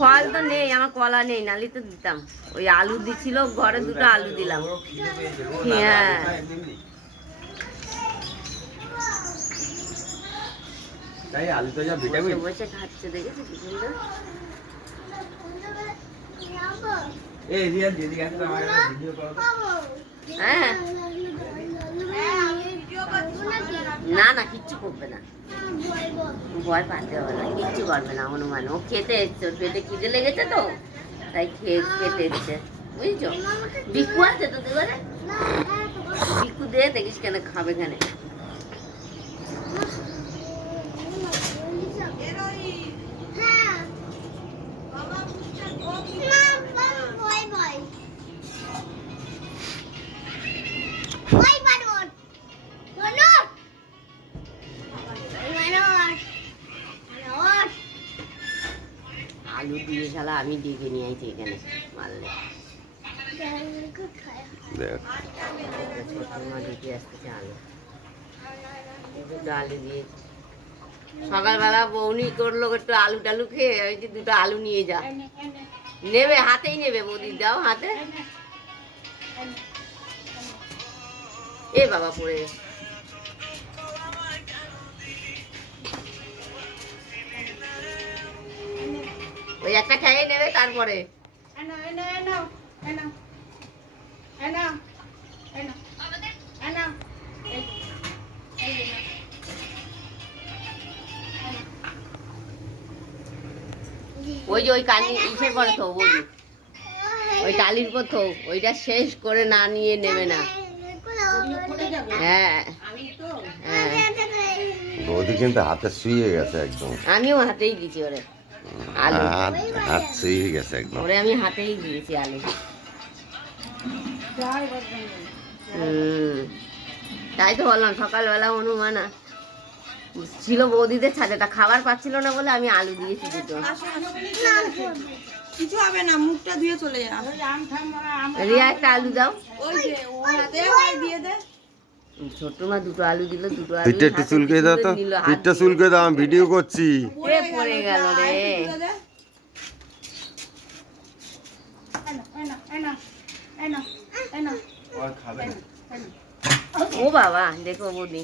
ফল তো নেই, আমার কলা নেই, নালি তো দিতাম। ওই আলু দিছিল ঘরে, দুটো আলু দিলাম। হ্যাঁ বসে খাচ্ছে, দেখেছো কি সুন্দর। হ্যাঁ না না, কিচ্ছু করবে না, ভয় পাতে হবে না, কিচ্ছু করবে না। হনুমান ও খেতে এসছে, ওর পেটে খিদে লেগেছে তো, তাই খেতে এসছে, বুঝছো। বিকু আছে তো ঘরে, বিকু দে, দেখিস কেন খাবে কেন। আলু দিয়ে শালা আমি ডেকে নিয়ে আইছি এখানে মারলে। ছোট মা ডেকে আসতেছে আলু, দুটো আলু দিয়েছি। সকালবেলা বৌনি করলো একটু আলু টালু খেয়ে, ওই যে দুটো আলু নিয়ে যা, নেবে হাতেই নেবে, বৌদি দাও হাতে। এ বাবা পড়ে গেছে। ওই একটা খেয়ে নেবে তারপরে। ওই যে ওই কালি ইসে করে তো বলি, ওই টালির পর তো ওইটা শেষ করে না নিয়ে নেবে না। হ্যাঁ হ্যাঁ, বৌদি কিন্তু হাতে শুয়ে গেছে একদম। আমিও হাতেই দিয়েছি ওরে আলু, হাত শুয়ে গেছে একদম। ওরে আমি হাতেই দিয়েছি আলু। তাই তো বললাম সকালবেলা হনুমানা ছিল বৌদিদের ছাদে, তা খাবার পাচ্ছিল না বলে আমি আলু দিয়েছি দুটো। কিছু হবে না, মুখটা ধুয়ে চলে যা। রিয়া একটা আলু দাও। ওই যে ও হাতে দিয়ে দে। ছোট মা দুটো আলু দিল, দুটো আলু পিঠটা একটু চুলকে দাও তো, পিঠটা চুলকে দাও, আমি ভিডিও করছি। পড়ে গেল রে। ও বাবা দেখো বৌদি